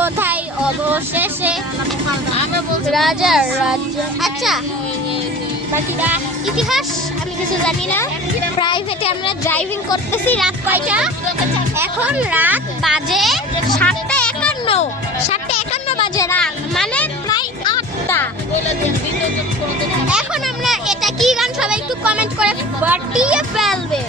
কোথায় অবশেষে রাজার রাজ্য। আচ্ছা বাকিটা ইতিহাস আমি কিছু জানি না। প্রাইভেটে আমরা ড্রাইভিং করতেছি। রাত কয়টা? এখন রাত বাজে 7:51। 7:51 বাজে রাত, মানে প্রায় 8টা। এখন আমরা এটা কি গান সবাই একটু কমেন্ট করে বাটিয়ে ফেলবে।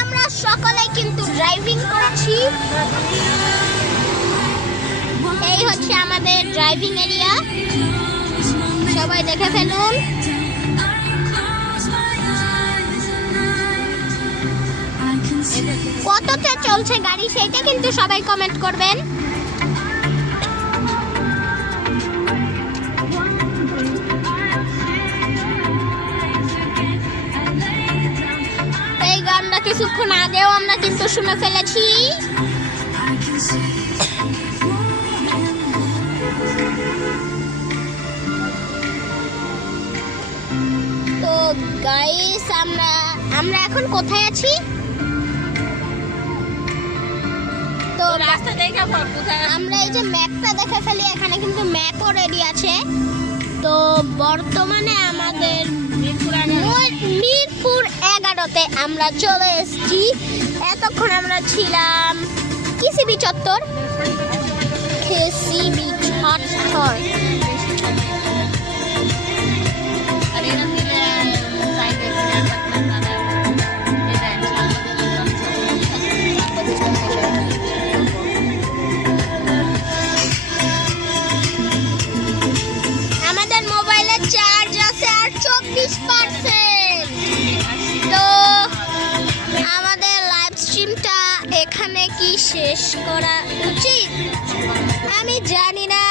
আমরা সকলে কিন্তু ড্রাইভিং করেছি। এই হচ্ছে আমাদের ড্রাইভিং এরিয়া, সবাই দেখে ফেলুন। কতটা চলছে গাড়ি সেইটা কিন্তু সবাই কমেন্ট করবেন। এই গানটা কিছুক্ষণ আগেও আমরা কিন্তু শুনে ফেলেছি। তো গাইস আমরা এখন কোথায় আছি? তো রাস্তা দেখে আমরা এই যে ম্যাপটা দেখে ফেলি, এখানে কিন্তু ম্যাপও রেডি আছে। তো বর্তমানে আমাদের মিরপুর 11-তে আমরা চলে এসেছি। এতক্ষণ আমরা ছিলাম কিসিবি চত্বর। কিসিবি চত্বর চার্জ আছে আর 24%। তো আমাদের লাইভ স্ট্রিমটা এখানে কি শেষ করা উচিত? আমি জানি না।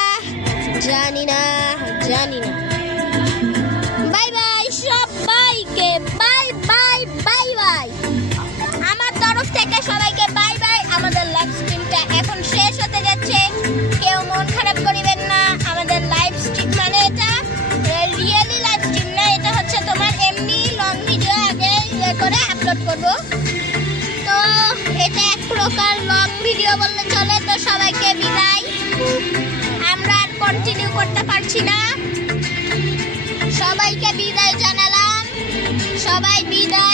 বাই বাই সবাইকে, বাই বাই বাই বাই। আমার তরফ থেকে সবাইকে বাই বাই। আমাদের লাইভ স্ট্রিমটা এখন শেষ হতে যাচ্ছে, কেউ মন খারাপ করিবেন না। আমাদের লাইভ স্ট্রিম মানে এটা রিয়েলি লাইভ স্ট্রিম না, এটা হচ্ছে তোমার এমনি লং ভিডিও আগে করে আপলোড করব। তো এটা এক প্রকার লং ভিডিও বললে চলে। তো সবাইকে বিদায়, আমরা আর কন্টিনিউ করতে পারছি না। সবাইকে বিদায় জানালাম, সবাই বিদায়।